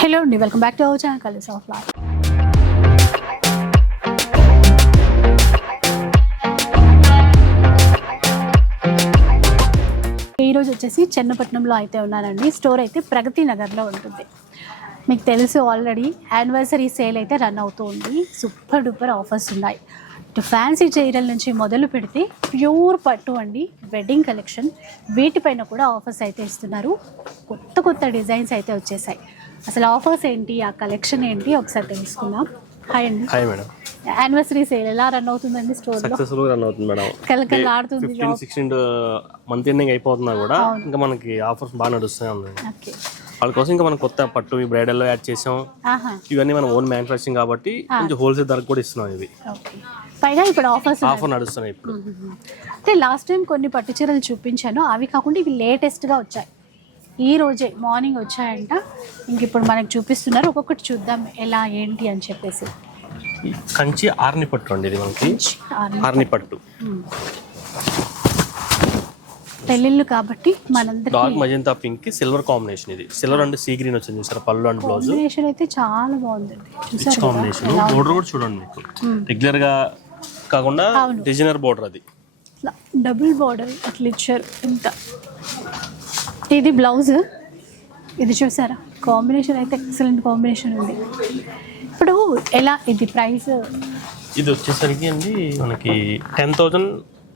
Hello అండి welcome back to our channel colours of life ఈరోజు వచ్చేసి చెన్నపట్నంలో అయితే ఉన్నానండి. స్టోర్ అయితే ప్రగతి నగర్లో ఉంటుంది. మీకు తెలుసు ఆల్రెడీ యానివర్సరీ సేల్ అయితే రన్ అవుతూ ఉంది. సూపర్ డూపర్ ఆఫర్స్ ఉన్నాయి. ఇటు ఫ్యాన్సీ చీరల నుంచి మొదలు పెడితే ప్యూర్ పట్టు అండి వెడ్డింగ్ కలెక్షన్ వీటిపైన కూడా ఆఫర్స్ అయితే ఇస్తున్నారు. కొత్త కొత్త డిజైన్స్ అయితే వచ్చేసాయి. అసలు ఆఫర్స్ ఏంటి? ఆ కలెక్షన్ ఏంటి? ఒకసారి తెలుసుకుందాం. హాయ్ అండి. హాయ్ మేడం యానివర్సరీ సేల్ ఎలా రన్ అవుతుందండి స్టోర్లో సక్సెస్ఫుల్ రన్ అవుతుంది మేడం కలకల ఆడుతుంది ఫిఫ్టీన్ సిక్స్టీన్ మంత్ ఎండింగ్ అయిపోతున్నా కూడా ఇంకా మనకి ఆఫర్స్ బాగా నడుస్తూనే ఉన్నాయి ఓకే వాళ్ళ కోసం ఇంకా మనం కొత్త పట్టు ఈ బ్రైడల్లో యాడ్ చేసాం. ఇవన్నీ మనం ఓన్ మ్యానుఫ్యాక్చరింగ్ కాబట్టి కొంచెం హోల్సేల్ ధరకు కూడా ఇస్తున్నాం ఇవి. ఓకే పైగా ఇప్పుడు ఆఫర్స్ ఆఫర్ నడుస్తున్నాయి ఇప్పుడు. అంటే లాస్ట్ టైం కొన్ని పట్టు చీరలు చూపించాను. అవి కాకుండా ఇవి లేటెస్ట్గా వచ్చాయి. ఈ రోజే మార్నింగ్ వచ్చాయంట. ఇంక ఇప్పుడు మనకి చూపిస్తున్నారు. ఒక్కొక్కటి చూద్దాం ఎలా ఏంటి అని చెప్పేసి. కంచి ఆర్ని పట్టు అండి ఇది మనకి. ఆర్ని. పట్టు. పెళ్ళిళ్ళు కాబట్టి మనందరికి డార్క్ మజంతా పింక్కి సిల్వర్ కాంబినేషన్ ఇది. సిల్వర్ అండ్ సీ గ్రీన్ వచ్చింది చూసారా? పళ్ళు అండ్ బ్లౌజ్. కాంబినేషన్ అయితే చాలా బాగుందండి. చూసారు? కాంబినేషన్ బోర్డర్ కూడా చూడండి మీకు. రెగ్యులర్గా కాకుండా. డిజైనర్ బోర్డర్ అది. డబుల్ బార్డర్ అట్లా ఇచ్చారు. ఇంత. ఇది బ్లౌజ్? ఇది చూసారా? కాంబినేషన్ అయితే ఎక్సలెంట్ కాంబినేషన్ ఉంది. ఇప్పుడు ఎలా ఇది ప్రైస్ ఇది వచ్చేసరికి అండి మనకి ten thousand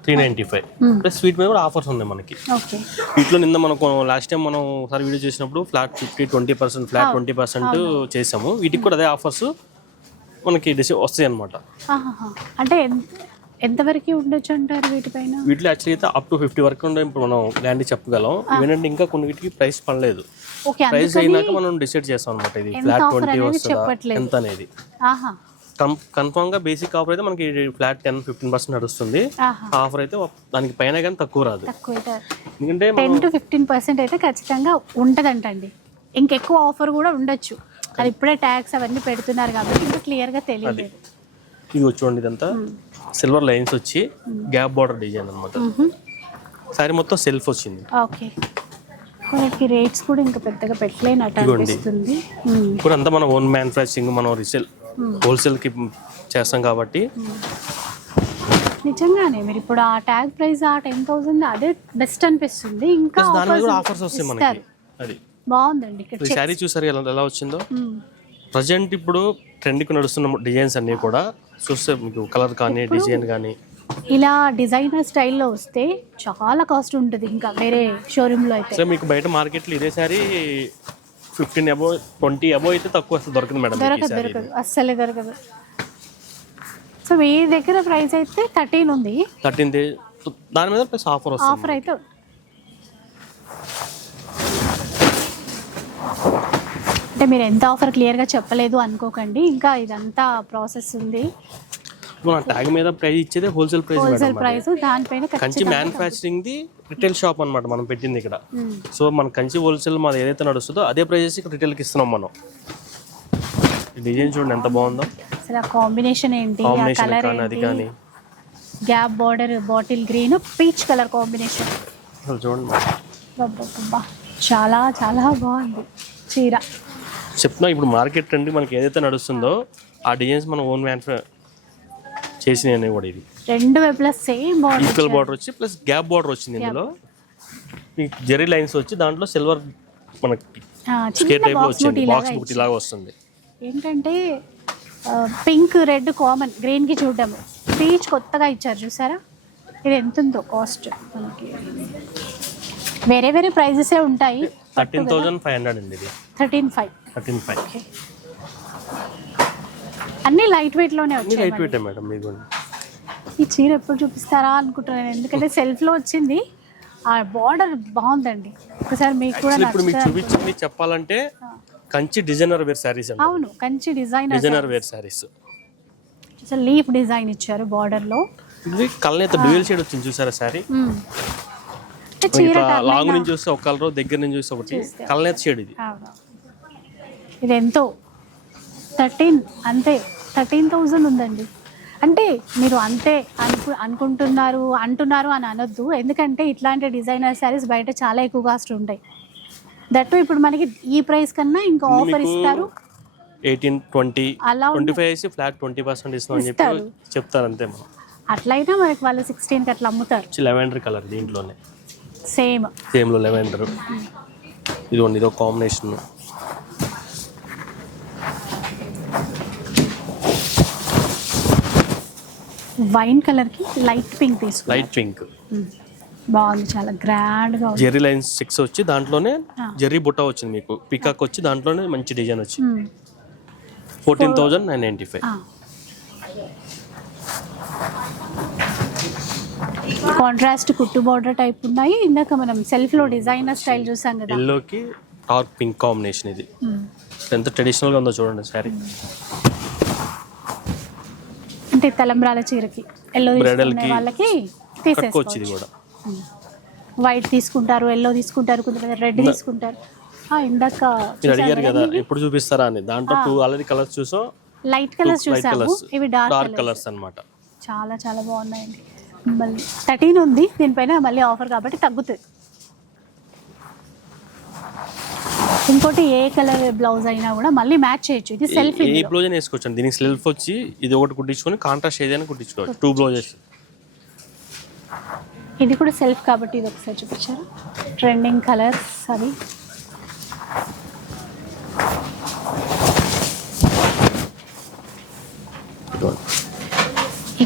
three ninety five plus sweet మీద కూడా ఆఫర్స్ ఉన్నాయి మనకి. ఓకే వీటిలో నిన్న మనం లాస్ట్ టైం మనం ఒకసారి వీడియో చేసినప్పుడు flat fifty twenty percent flat twenty percent చేసాము. వీటికి కూడా అదే ఆఫర్స్ మనకి డిస్ వస్తాయి అనమాట. అంటే ఎంతవరకు ఉండొచ్చు అంటారు వీటిపైన? వీటిలో యాక్చువల్లీ అయితే అప్ టు ఫిఫ్టీ వరకు ఉండే ఇప్పుడు మనం గ్యారంటీ చెప్పగలం. ఏంటంటే ఇంకా కొన్ని వీటికి ప్రైస్ పడలేదు. ఓకే ప్రైస్ అయినాక మనం డిసైడ్ చేస్తాం అనమాట ఇది ఫ్లాట్ ట్వంటీ వస్తుందా. ఎంత అనేది. ఆహా. కన్ఫామ్గా బేసిక్ ఆఫర్ అయితే మనకి ఫ్లాట్ టెన్ ఫిఫ్టీన్ పర్సెంట్ నడుస్తుంది. ఆఫర్ అయితే దానికి పైన కానీ తక్కువ రాదు. ఎందుకంటే టెన్ టు ఫిఫ్టీన్ పర్సెంట్ అయితే ఖచ్చితంగా ఉంటుందంటండి. ఇంకెక్కువ ఆఫర్ కూడా ఉండొచ్చు. అది ఇప్పుడే ట్యాక్స్ అవన్నీ పెడుతున్నారు కాబట్టి ఇంకా క్లియర్గా తెలియలేదు. ఇది చూడండి ఇదంతా. సిల్వర్ లైన్స్ వచ్చి గ్యాప్ బార్డర్ డిజైన్ అనమాట సారీ మొత్తం సెల్ఫ్ వచ్చింది. ఓకే. కొన్నిటికి రేట్స్ కూడా ఇంకా పెద్దగా పెట్టలేనట్టు. అనిపిస్తుంది. ఇప్పుడు అంతా మన ఓన్ మ్యానుఫ్యాక్చరింగ్ మనం రీసేల్ హోల్సేల్కి చేస్తాం కాబట్టి. నిజంగానే మీరు ఇప్పుడు ఆ ట్యాగ్ ప్రైస్ ఆ టెన్ థౌసండ్ అదే బెస్ట్ అనిపిస్తుంది. ఇంకా ఆఫర్స్ వస్తాయి. మనకి. అది. బాగుందండి. శారీ చూసారు ఎలా వచ్చిందో. ప్రజెంట్ ఇప్పుడు ట్రెండ్కి నడుస్తున్న డిజైన్స్ అన్నీ కూడా చూస్తే మీకు కలర్ కానీ డిజైన్ కానీ. ఇలా డిజైనర్ స్టైల్లో వస్తే చాలా కాస్ట్ ఉంటుంది ఇంకా వేరే షోరూంలో అయితే. సో మీకు బయట మార్కెట్లో ఇదే సారీ ఫిఫ్టీన్ అబో ట్వంటీ అబో అయితే తక్కువ వస్తుంది దొరకదు మేడం దొరకదు దొరకదు. అస్సలే దొరకదు. సో మీ దగ్గర ప్రైస్ అయితే థర్టీన్ ఉంది. థర్టీన్ దాని మీద ప్లస్ ఆఫర్ ఆఫర్ అయితే అంటే మీరు ఎంత ఆఫర్ క్లియర్గా చెప్పలేదు అనుకోకండి. ఇంకా ఇదంతా ప్రాసెస్ ఉంది. మన ట్యాగ్ మీద ప్రైస్ ఇచ్చేదే హోల్సేల్ ప్రైస్ హోల్సేల్ ప్రైస్ దానిపైన Kanchi manufacturing the retail shop అన్నమాట మనం పెట్టింది ఇక్కడ. మ్మ్. సో మన కంచి హోల్సేల్ మాది ఏదైతే నడుస్తుందో అదే ప్రైజెస్ ఇక్కడ రిటైల్కి ఇస్తున్నాం మనం. డిజైన్ చూడండి ఎంత బాగుందో. అసలు ఆ కాంబినేషన్ ఏంటి? కలర్ అది కానీ. Gap border bottle green peach colour combination అసలు చూడండి. చాలా చాలా బాగుంది. చీర. చెప్తున్నా ఇప్పుడు మార్కెట్ ట్రెండ్ మనకి ఏదైతే నడుస్తుందో ఆ డిజైన్స్ మనం ఓన్ మ్యానుఫ్యా చేసినవి కూడా ఇది రెండు వైపులా సేమ్ బార్డర్ ఈక్వల్ బార్డర్ వచ్చి ప్లస్ గ్యాప్ బార్డర్ వచ్చింది ఇందులో. ఈ జెరీ లైన్స్ వచ్చి దాంట్లో సిల్వర్ మనకి స్కేట్ టైప్లో వచ్చింది. బాక్స్ బుట్టి లాగా వస్తుంది. ఏంటంటే పింక్ రెడ్ కామన్ గ్రీన్కి చూడడం. పీచ్ కొత్తగా ఇచ్చారు చూసారా? ఇది ఎంత ఉందో కాస్ట్ మనకి. వేరే వేరే ప్రైజెసే ఉంటాయి. థర్టీన్ థౌజండ్ ఫైవ్ హండ్రెడ్ అండి ఇది. Thirteen five. Thirteen five. అన్నీ లైట్ వెయిట్లోనే వచ్చాయి లైట్ వెయిట్ మేడం మీకు. ఈ చీర ఎప్పుడు చూపిస్తారా అనుకుంటున్నాను. ఎందుకంటే సెల్ఫ్లో వచ్చింది. ఆ బార్డర్ బాగుందండి. ఒకసారి మీకు కూడా ఇప్పుడు మీకు చూపించింది చెప్పాలంటే కంచి డిజైనర్ వేర్ అండి. అవును కంచి డిజైనర్ డిజైనర్ వేర్ అసలు లీఫ్ డిజైన్ ఇచ్చారు బార్డర్లో. ఇది కళ్ళనేత డ్యూయల్ షేడ్ వచ్చింది చూసారా శారీ అంటే చీర ఇట్లా turn లాంగ్ నుంచి చూస్తే ఒక కలర్ దగ్గర నుంచి చూస్తే ఒకటి. కళ్ళనేత షేడ్ ఇది. ఇది ఎంతో థర్టీన్ అంతే. థర్టీన్ థౌజండ్ ఉందండి. అంటే మీరు అంతే అనుకు అనుకుంటున్నారు అంటున్నారు అని అనొద్దు. ఎందుకంటే ఇట్లాంటి డిజైనర్ శారీస్ బయట చాలా ఎక్కువ కాస్ట్ ఉంటాయి. దట్టు ఇప్పుడు మనకి ఈ ప్రైస్ కన్నా ఇంకా ఆఫర్ ఇస్తారు. ఎయిటీన్ ట్వంటీ అలా ట్వంటీ ఫైవ్ వేసి ఫ్లాట్ ట్వంటీ పర్సెంట్ ఇస్తాం అని చెప్పి. చెప్తారు అంతే మనం. అట్లయినా మనకి వాళ్ళు సిక్స్టీన్కి అట్లా అమ్ముతారు. లెవెండర్ కలర్ దీంట్లోనే. సేమ్ సేమ్లో లెవెండర్ ఇదిగోండి ఇదో కాంబినేషన్ వైన్ కలర్కి లైట్ పింక్ తీసుకు. లైట్ పింక్ బాగుంది చాలా గ్రాండ్గా ఉంది. జెర్రీ లైన్స్ సిక్స్ వచ్చి దాంట్లోనే. జెర్రీ బుట్ట వచ్చింది మీకు. పికాక్ వచ్చి దాంట్లోనే మంచి డిజైన్ వచ్చింది. Fourteen thousand nine ninety five ఆ. కాంట్రాస్ట్ కుట్టు బార్డర్ టైప్ ఉన్నాయి. ఇందాక మనం సెల్ఫ్లో డిజైనర్ స్టైల్ చూసాం కదా. ఎల్లోకి డార్క్ పింక్ కాంబినేషన్ ఇది. మ్మ్. ఎంత ట్రెడిషనల్గా ఉందో చూడండి శారీ అంటే తలంబ్రాల చీరకి ఎల్లో తీసుకునే వాళ్ళకి ఇది తీసేసుకోవచ్చు. కూడా. వైట్ తీసుకుంటారు ఎల్లో తీసుకుంటారు కొంతమంది రెడ్ తీసుకుంటారు. ఆ, ఇందాక మీరు అడిగారు కదా ఎప్పుడు చూపిస్తారా అని. దాంట్లో టూ ఆల్రెడీ కలర్స్ చూసాం. లైట్ కలర్స్ చూసాము. ఇవి డార్క్ కలర్స్ అన్నమాట. చాలా చాలా బాగున్నాయండి. మళ్ళీ థర్టీన్ ఉంది దీనిపైన మళ్ళీ ఆఫర్ కాబట్టి తగ్గుతుంది. ఇంకోటి ఏ కలర్ బ్లౌజ్ అయినా కూడా మళ్ళీ మ్యాచ్ చేయొచ్చు. ఇది సెల్ఫ్ ఏ బ్లౌజ్ అయినా వేసుకోవచ్చు దీనికి సెల్ఫ్ వచ్చి ఇది ఒకటి కుట్టించుకొని కాంట్రాస్ట్ ఏదైనా కుట్టించుకోవచ్చు. టూ బ్లౌజెస్ ఇది కూడా సెల్ఫ్ కాబట్టి ఇది ఒకసారి చూపించారు? ట్రెండింగ్ కలర్స్ అవి.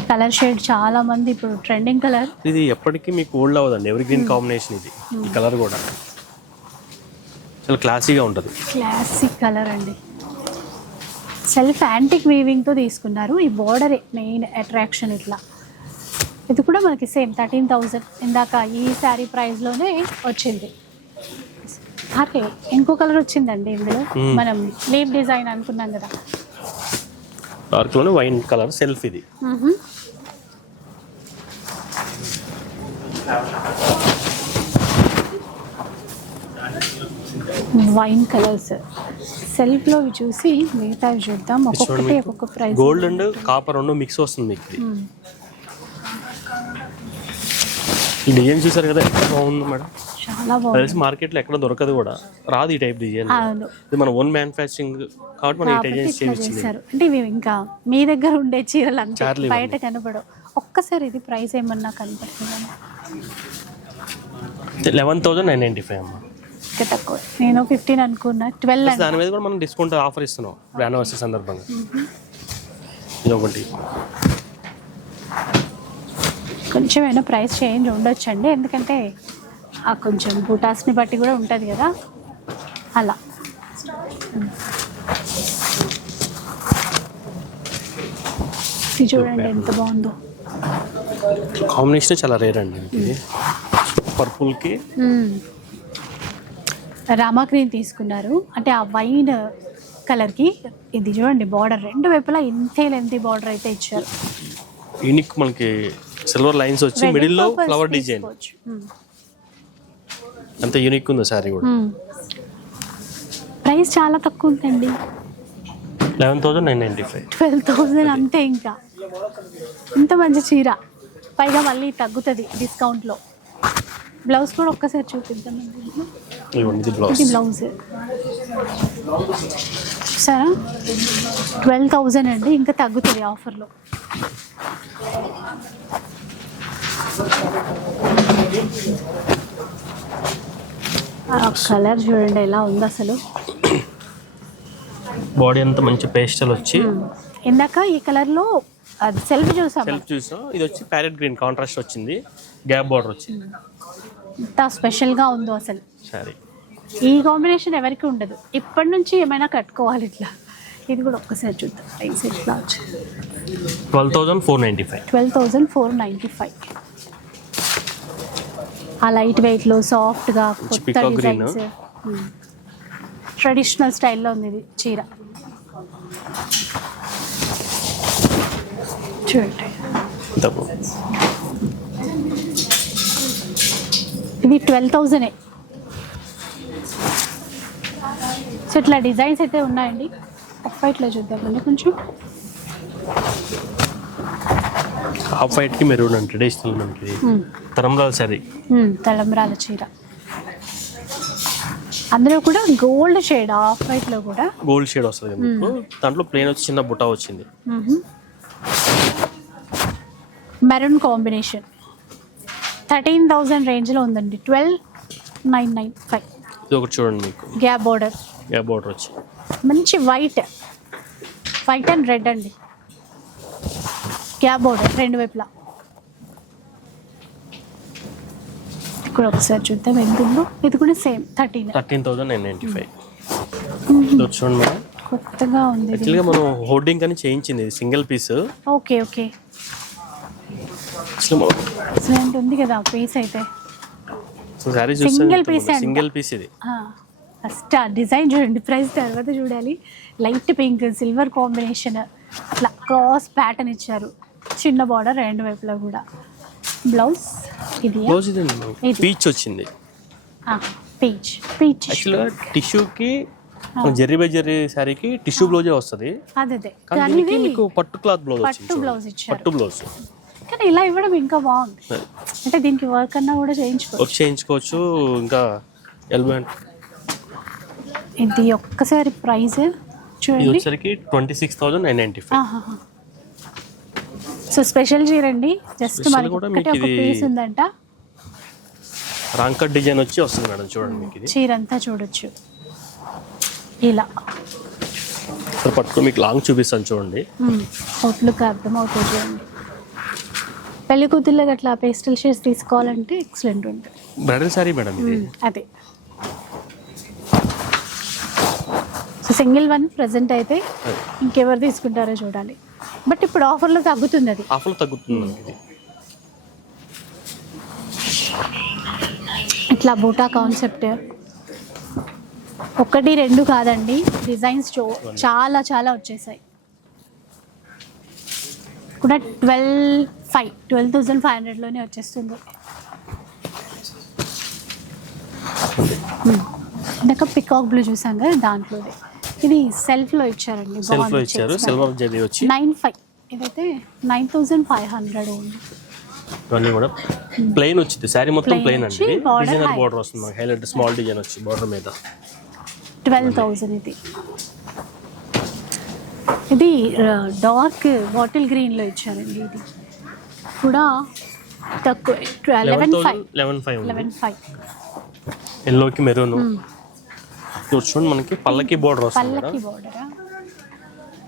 కలర్ షేడ్ చాలా మంది ఇప్పుడు ట్రెండింగ్ కలర్. ఇది ఎప్పటికీ మీకు ఓల్డ్ అవ్వదండి. ఎవరి గ్రీన్ కాంబినేషన్ ఇది. ఈ కలర్ కూడా. చాలా క్లాసీగా ఉంటుంది. క్లాసిక్ కలర్ అండి. సెల్ఫ్ యాంటిక్ వీవింగ్తో తీసుకున్నారు. ఈ బార్డర్ మెయిన్ అట్రాక్షన్ ఇట్లా. ఇది కూడా మనకి సేమ్ థర్టీన్ థౌజండ్ ఇందాక ఈ శారీ ప్రైస్లోనే వచ్చింది. ఓకే ఇంకో కలర్ వచ్చిందండి ఇందులో. Hmm. మనం లీవ్ డిజైన్ అనుకున్నాం కదా. డార్క్లోనే వైన్ కలర్ సెల్ఫ్ ఇది. Wine colours. సెల్ఫ్లో చూసి మిగతా చూద్దాం. ఒక్కొక్కటి ఒక్కొక్క ప్రైస్ గోల్డ్ అండ్ కాపర్ రెండు మిక్స్ వస్తుంది మీకు డిజైన్ చూసారు కదా ఎంత బాగుంది మేడం. చాలా బాగుంది. మార్కెట్లో ఎక్కడ దొరకదు కూడా. రాదు ఈ టైప్ డిజైన్ ఇది మన ఓన్ మ్యానుఫ్యాక్చరింగ్ కాబట్టి మనం ఈ డిజైన్స్ చేశారు. అంటే ఇవి ఇంకా మీ దగ్గర ఉండే చీరలు అంతే బయట కనపడవు ఒక్కసారి ఇది ప్రైస్ ఏమన్నా కనపడుతుందా? Eleven thousand nine ninety five అమ్మా. ఇంకా తక్కువ. నేను ఫిఫ్టీన్ అనుకున్నా. ట్వెల్వ్ దాని మీద కూడా మనం డిస్కౌంట్ ఆఫర్ ఇస్తున్నాం. ఇప్పుడు యానివర్సరీ సందర్భంగా. ఇది ఒకటి. కొంచెం అయినా ప్రైస్ చేంజ్ ఉండొచ్చండి. ఎందుకంటే ఆ కొంచెం బూటాస్ని బట్టి కూడా ఉంటుంది కదా. అలా. చూడండి ఎంత బాగుందో. కాంబినేషన్ చాలా రేర్ అండి పర్పుల్కి. రామా గ్రీన్ తీసుకున్నారు. అంటే ఆ వైన్ కలర్కి ఇది చూడండి బార్డర్. రెండు వైపులా ఇంతే లెంతీ బార్డర్ అయితే ఇచ్చారు. యూనిక్ మనకి సిల్వర్ లైన్స్ వచ్చి మిడిల్లో purpose ఫ్లవర్ డిజైన్. అంత యూనిక్ ఉంది శారీ కూడా. ప్రైస్ చాలా తక్కువ ఉందండి. Eleven thousand nine ninety five twelve thousand అంతే ఇంకా. ఇంత మంచి చీర. పైగా మళ్ళీ తగ్గుతుంది డిస్కౌంట్లో బ్లౌజ్ కూడా ఒక్కసారి ఇవ్వండి ఇది బ్లౌజ్. చూసారా ట్వెల్వ్ థౌజండ్ అండి ఇంకా తగ్గుతుంది ఆఫర్లో. కలర్ చూడండి ఎలా ఉంది అసలు. బాడీ అంతా మంచి పేస్టల్ వచ్చి. ఇందాక ఈ కలర్లో సెల్ఫ్ చూసాం సెల్ఫ్ చూసాం. ఇది వచ్చి ప్యారెట్ గ్రీన్ కాంట్రాస్ట్ వచ్చింది. గ్యాప్ బార్డర్ వచ్చింది. ఎంత స్పెషల్గా ఉందో అసలు. ఈ కాంబినేషన్ ఎవరికి ఉండదు. ఇప్పటి నుంచి ఏమైనా కట్టుకోవాలి ఇట్లా. ఇది కూడా ఒక్కసారి చూద్దాం. ప్రైస్ ఎట్లా వచ్చింది twelve thousand four ninety five. Twelve thousand four ninety five. ఆ లైట్ వెయిట్లో సాఫ్ట్గా కొత్త. డిజైన్స్. ట్రెడిషనల్ స్టైల్లో ఉంది ఇది చీర. చూడండి. ఇది ట్వెల్వ్ థౌజండే సో ఇట్లా డిజైన్స్ అయితే ఉన్నాయండి. ఆఫ్ వైట్లో చూద్దామండి కొంచెం. హాఫ్ వైట్కి మెరూన్ అండి ట్రెడిషనల్ మనకి. శారీ. మ్మ్, తలంబ్రాల చీర. అందులో కూడా గోల్డ్ షేడ్ ఆఫ్ వైట్లో కూడా. గోల్డ్ షేడ్ వస్తుంది మీకు. దాంట్లో ప్లేన్ వచ్చి చిన్న బుట్ట వచ్చింది. Maroon combination. థర్టీన్ థౌజండ్ రేంజ్లో ఉందండి. Twelve nine nine five. ఇది ఒకటి చూడండి మీకు. Gap border. గ్యాప్ బార్డర్ వచ్చి. మంచి వైట్. వైట్ అండ్ రెడ్ అండి. గ్యాప్ బోర్డర్ రెండు వైపులా. ఇక్కడ ఒకసారి చూద్దాం ఎంత ఉందో. ఇది కూడా same thirteen. Thirteen thousand nine ninety five. చూడండి మేడం. కొత్తగా ఉంది యాక్చువల్గా మనం హోర్డింగ్ అని చేయించింది సింగిల్ పీస్. Okay okay. అసలు ఉంది కదా పీస్ అయితే. Piece చూస్తే అంట. సింగిల్ పీస్ ఇది. ఫస్ట్ ఆ డిజైన్ చూడండి. ప్రైస్ తర్వాత చూడాలి. లైట్ పింక్ సిల్వర్ కాంబినేషన్ అట్లా క్రాస్ ప్యాటర్న్ ఇచ్చారు. చిన్న బార్డర్ రెండు వైపులా కూడా. బ్లౌజ్ ఇది బ్లౌజ్ ఇది. పీచ్ వచ్చింది. పీచ్ పీచ్ యాక్చువల్గా టిష్యూకి జెర్రీ బై జెర్రీ శారీకి టిష్యూ బ్లౌజే వస్తుంది. అదే కానీ మీకు పట్టు క్లాత్ బ్లౌజ్ పట్టు. ఇచ్చారు. పట్టు బ్లౌజ్ కానీ ఇలా ఇవ్వడం ఇంకా బాగుంది అంటే దీనికి వర్క్ అన్నా కూడా చేయించుకో వర్క్ చేయించుకోవచ్చు ఇంకా ఎల్బో ఇది ఒక్కసారి ప్రైస్ చూడండి. వచ్చేసరికి twenty six thousand nine ninety five. So special చీరండి just Special మనకి మీకు ఒక పీస్ ఉందంట. రాంకట్ డిజైన్ వచ్చి వస్తుంది మేడం చూడండి మీకు ఇది. చీర అంతా చూడొచ్చు. ఇలా. పట్టుకొని మీకు లాంగ్ చూపిస్తాను చూడండి. అవుట్లుక్ అర్థం అవుతుంది చూడండి. పెళ్ళి కూతుర్లకు అట్లా పేస్టల్ షేడ్స్ తీసుకోవాలంటే ఎక్సలెంట్ ఉంటుంది. బ్రైడల్ శారీ మేడం ఇది. అదే. సో సింగిల్ వన్ ప్రజెంట్ అయితే. ఇంకెవరు తీసుకుంటారో చూడాలి. బట్ ఇప్పుడు ఆఫర్లో తగ్గుతుంది అది. ఆఫర్లో తగ్గుతుంది ఇది. ఇట్లా బూటా కాన్సెప్ట్ ఒకటి రెండు కాదండి. డిజైన్స్ చాలా చాలా వచ్చేసాయి. కూడా twelve five twelve thousand five హండ్రెడ్లోనే వచ్చేస్తుంది. ఇందాక పికాక్ బ్లూ చూసాం కదా దాంట్లో ఇది సెల్ఫ్లో ఇచ్చారండి సెల్ఫ్లో ఇచ్చారు సిల్వర్ జరీ వచ్చి. నైన్ ఫైవ్ ఇదైతే నైన్ థౌజండ్ ఫైవ్ హండ్రెడ్ ఉంది ఇవన్నీ కూడా ప్లెయిన్ వచ్చింది. శారీ మొత్తం ప్లెయిన్ అండి. డిజైనర్. బోర్డర్ వస్తుంది హైలైట్ స్మాల్ డిజైన్ వచ్చి బోర్డర్ మీద. ట్వెల్వ్ థౌజండ్ ఇది. ఇది డార్క్ బాటిల్ గ్రీన్లో ఇచ్చారండి ఇది. కూడా తక్కువ eleven five eleven five eleven five ఎల్లోకి మెరూన్ చూడండి మనకి పల్లకి బోర్డర్ వస్తుంది మేడం పల్లకి బార్డరా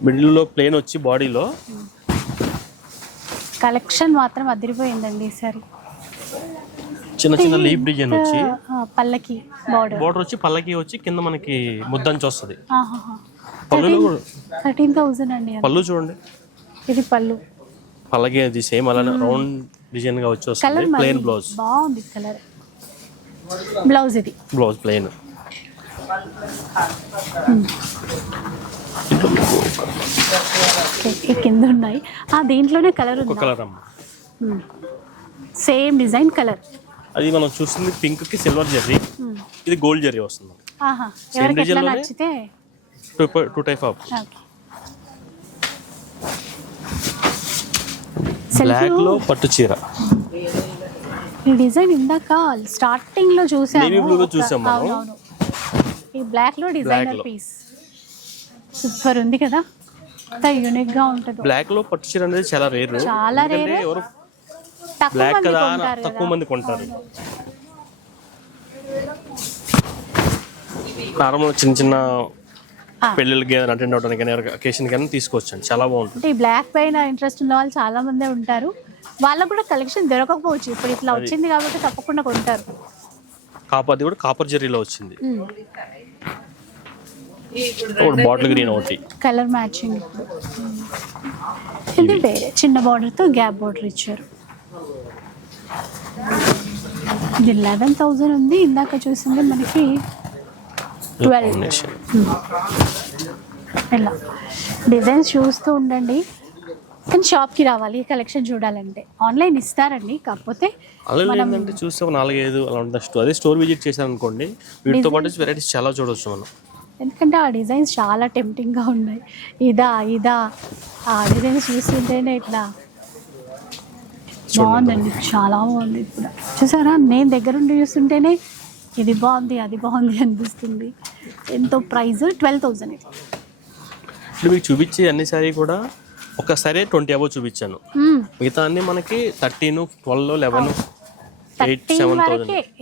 మిడిల్లో ప్లేన్ వచ్చి బాడీలో కలెక్షన్ మాత్రం అదిరిపోయిందండి ఈసారి చిన్న చిన్న లీఫ్ డిజైన్ వచ్చి. పల్లకి బార్డర్ బోర్డర్ వచ్చి పల్లకి వచ్చి కింద మనకి ముద్దంచి వస్తుంది పళ్ళులో కూడా? థర్టీన్ థౌజండ్ అండి. పళ్ళు చూడండి. ఇది పళ్ళు. పల్లకి అది సేమ్ అలానే రౌండ్ డిజైన్గా వచ్చి కలర్ వస్తుంది ప్లెయిన్ బ్లౌజ్. బాగుంది కలర్. బ్లౌజ్ ఇది. Blouse plain. కింద ఉన్నాయి. ఆ దీంట్లోనే కలర్ కలర్ అమ్మ. Same design colour. అది మనం చూస్తుంది పింక్కి సిల్వర్ జెర్రీ ఇది గోల్డ్ జెర్రీ వస్తుంది. design లోనే? నచ్చితే టూ టూ టైప్ ఆఫ్ బ్లాక్లో పట్టు చీర. ఈ డిజైన్ ఇందాక స్టార్టింగ్లో చూసాము. Blue లో ఒక- చూసాం మనం. ఈ బ్లాక్లో డిజైనర్. పీస్ సూపర్ ఉంది కదా? ఎంత యూనిక్గా ఉంటుంది. బ్లాక్లో పట్టు చీర అనేది చాలా రేర్ చాలా rare. ఎవరు తక్కువ బ్లాక్ మంది కదా తక్కువ. మంది కొంటారు. నార్మల్ చిన్న చిన్న. పెళ్ళిళ్ళకి ఏదైనా అటెండ్ అవడానికి కానీ అకేషన్ కానీ తీసుకోవచ్చండి. చాలా బాగుంటుంది. ఈ బ్లాక్ పైన ఇంట్రెస్ట్ ఉన్న వాళ్ళు చాలా మందే ఉంటారు. వాళ్ళకు కూడా కలెక్షన్ దొరకకపోవచ్చు. ఇప్పుడు ఇట్లా వచ్చింది కాబట్టి తప్పకుండా కొంటారు. కాపర్ అది కూడా కాపర్ జెర్రీలో వచ్చింది. బాటిల్ గ్రీన్ ఒకటి. కలర్ మ్యాచింగ్ ఇది వేరే చిన్న బార్డర్తో గ్యాప్ బార్డర్ ఇచ్చారు. ఇది లెవెన్ థౌజండ్ ఉంది. ఇందాక చూసింది మనకి ట్వెల్వ్ ఇలా డిజైన్స్ చూస్తూ ఉండండి. కానీ షాప్కి రావాలి కలెక్షన్ చూడాలంటే. ఆన్లైన్ ఇస్తారండి కాకపోతే ఏంటంటే చూస్తే నాలుగైదు అలా ఉంటుంది. అదే స్టోర్ విజిట్ చేశారనుకోండి వీటితో పాటు వెరైటీస్ చాలా చూడవచ్చు మనం. ఎందుకంటే ఆ డిజైన్స్ చాలా టెంప్టింగ్గా ఉన్నాయి. ఇదా ఇదా. ఆ డిజైన్స్ చూస్తుంటేనే ఇట్లా బాగుందండి చాలా బాగుంది ఇప్పుడు. చూసారా? నేను దగ్గరుండి చూస్తుంటేనే ఇది బాగుంది అది బాగుంది అనిపిస్తుంది. ఎంతో ప్రైస్ ట్వెల్వ్ థౌజండ్. ఇది ఇప్పుడు మీకు చూపించే అన్ని సారీ కూడా ఒకసారి ట్వంటీ అబో చూపించాను. మిగతా అన్ని మనకి థర్టీన్ ట్వెల్వ్ లెవెన్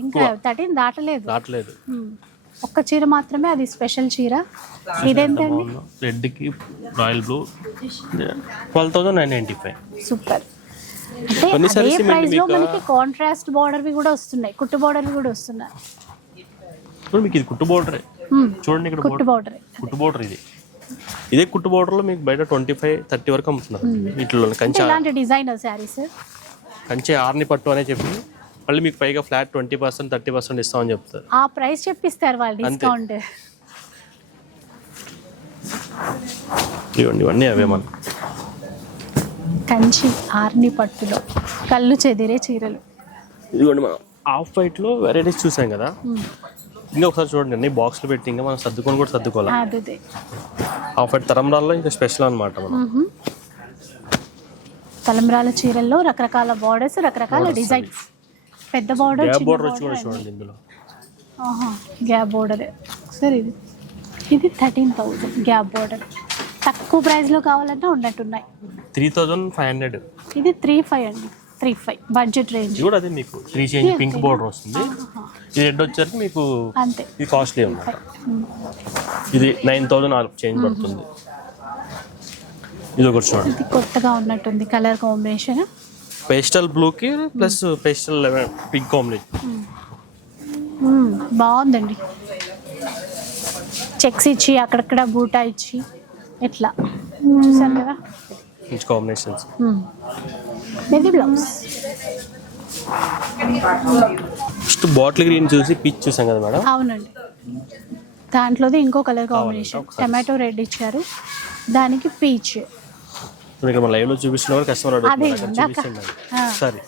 ఇంకా థర్టీన్ దాటలేదు. మ్మ్. ఒక్క చీర మాత్రమే అది స్పెషల్ చీర. ఇదేంటండి? రెడ్కి royal blue. Twelve thousand nine ninety five. Super. అంటే అదే ప్రైస్లో మనకి కాంట్రాస్ట్ బార్డర్వి కూడా వస్తున్నాయి. కుట్టు బార్డర్వి కూడా వస్తున్నాయి. ఇప్పుడు మీకు ఇది కుట్టు బోర్డరే మ్మ్. చూడండి ఇక్కడ కుట్టు బార్డర్ కుట్టు బోర్డర్ ఇది. ఇదే కుట్టు బోర్డర్లో మీకు బయట ట్వంటీ ఫైవ్ థర్టీ వరకు అమ్ముతున్నారు. వీటిలో కంచె ఇలాంటి డిజైనర్ శారీస్ కంచె ఆర్ని పట్టు అనే చెప్పి మళ్ళీ మీకు పైగా flat twenty percent thirty percent ఇస్తామని చెప్తారు. ఆ ప్రైస్ చెప్పిస్తారు వాళ్ళు. డిస్కౌంట్ ఇవన్నీ ఇవన్నీ అవే మనం కంచి ఆర్ని పట్టులో కళ్ళు చెదిరే చీరలు. ఇదిగోండి మనం ఆఫ్ వైట్లో వెరైటీస్ చూసాం కదా. ఇంకా ఒకసారి చూడండి అన్ని బాక్స్లో పెట్టి ఇంకా మనం సర్దుకొని కూడా సర్దుకోవాలి? అదే ఆఫ్ వైట్ తరంరాల్లో ఇంకా స్పెషల్ అనమాట మనం. తలంబ్రాల చీరల్లో రకరకాల బార్డర్స్ రకరకాల డిజైన్స్ పెద్ద బార్డర్ గ్యాప్ బోర్డర్ వచ్చి కూడా బార్డర్ చూడండి ఇందులో. గ్యాప్ బార్డర్ సరే ఇది ఇది థర్టీన్ థౌజండ్ గ్యాప్ బార్డర్ తక్కువ ప్రైస్లో కావాలంటే ఉన్నట్టున్నాయి. త్రీ థౌజండ్ ఫైవ్ హండ్రెడ్ ఇది త్రీ ఫైవ్ అండి త్రీ ఫైవ్ బడ్జెట్ రేంజ్. కూడా అదే మీకు త్రీ చేంజ్ పింక్ బోర్డర్ వస్తుంది. ఇది రెడ్ వచ్చరికి మీకు అంతే. ఇది కాస్ట్లీ అనమాట ఇది నైన్ థౌజండ్ చేంజ్ పడుతుంది. ఇది ఒకటి చూడండి. ఇది కొత్తగా ఉన్నట్టుంది కలర్ కాంబినేషన్. పేస్టల్ బ్లూకి ప్లస్ పేస్టల్ పింక్ కాంబినేషన్. బాగుందండి. చెక్స్ ఇచ్చి అక్కడక్కడ బూటా ఇచ్చి ఎట్లా? చూసారు కదా? కాంబినేషన్స్. ఇది బ్లౌజ్ ఫస్ట్ బాటిల్ గ్రీన్ చూసి పిచ్ చూసాం కదా మేడం? అవునండి. దాంట్లోది ఇంకో కలర్ కాంబినేషన్. టమాటో రెడ్ ఇచ్చారు. దానికి పీచ్ ఇక్కడ మన లైవ్లో చూపిస్తున్న కూడా కస్టమర్ అడుగుతున్నారు. సరే.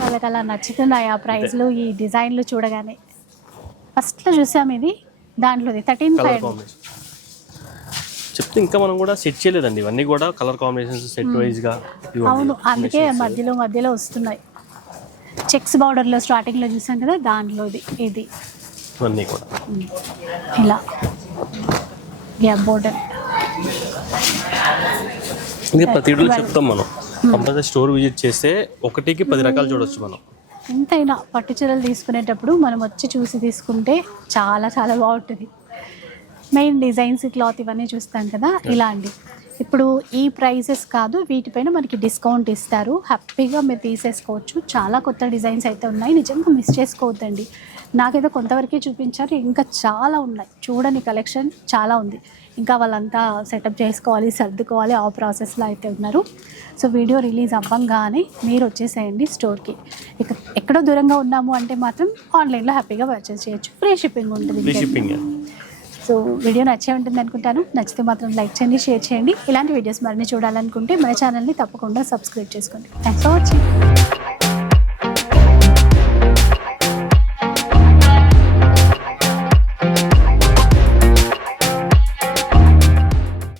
వాళ్ళకి అలా నచ్చుతున్నాయి ఆ ప్రైస్లు ఈ డిజైన్లు చూడగానే. ఫస్ట్లో చూసాం ఇది. దాంట్లోది థర్టీన్ ఫైవ్ చెప్తే ఇంకా మనం కూడా సెట్ చేయలేదండి. ఇవన్నీ కూడా కలర్ కాంబినేషన్స్ సెట్ వైజ్గా ఇవ్వండి. అవును అందుకే మధ్యలో మధ్యలో వస్తున్నాయి. చెక్స్ బార్డర్లో స్టార్టింగ్లో చూసాం కదా దాంట్లోది ఇది ఇవన్నీ కూడా. ఇలా. గ్యాప్ బోర్డర్ ఇంకా ప్రతి చెప్తాం మనం. కంపల్సరీ స్టోర్ విజిట్ చేస్తే ఒకటికి పది రకాలు చూడొచ్చు మనం. ఎంతైనా పట్టు చీరలు తీసుకునేటప్పుడు మనం వచ్చి చూసి తీసుకుంటే చాలా చాలా బాగుంటుంది. మెయిన్ డిజైన్స్ క్లాత్ ఇవన్నీ చూస్తాం కదా? ఇలా అండి. ఇప్పుడు ఈ ప్రైసెస్ కాదు వీటిపైన మనకి డిస్కౌంట్ ఇస్తారు. హ్యాపీగా మీరు తీసేసుకోవచ్చు. చాలా కొత్త డిజైన్స్ అయితే ఉన్నాయి. నిజంగా మిస్ చేసుకోవద్దండి. నాకైతే కొంతవరకే చూపించారు. ఇంకా చాలా ఉన్నాయి. చూడని కలెక్షన్ చాలా ఉంది. ఇంకా వాళ్ళంతా సెటప్ చేసుకోవాలి సర్దుకోవాలి ఆ ప్రాసెస్లో అయితే ఉన్నారు. సో వీడియో రిలీజ్ అవ్వంగానే మీరు వచ్చేసేయండి స్టోర్కి. ఇక ఎక్కడో దూరంగా ఉన్నాము అంటే మాత్రం ఆన్లైన్లో హ్యాపీగా పర్చేస్ చేయొచ్చు. ఫ్రీ షిప్పింగ్ ఉంటుంది. సో వీడియో నచ్చే ఉంటుంది అనుకుంటాను. నచ్చితే మాత్రం లైక్ చేయండి షేర్ చేయండి. ఇలాంటి వీడియోస్ మరిన్ని చూడాలనుకుంటే మన ఛానల్ని తప్పకుండా సబ్స్క్రైబ్ చేసుకోండి. Thanks for watching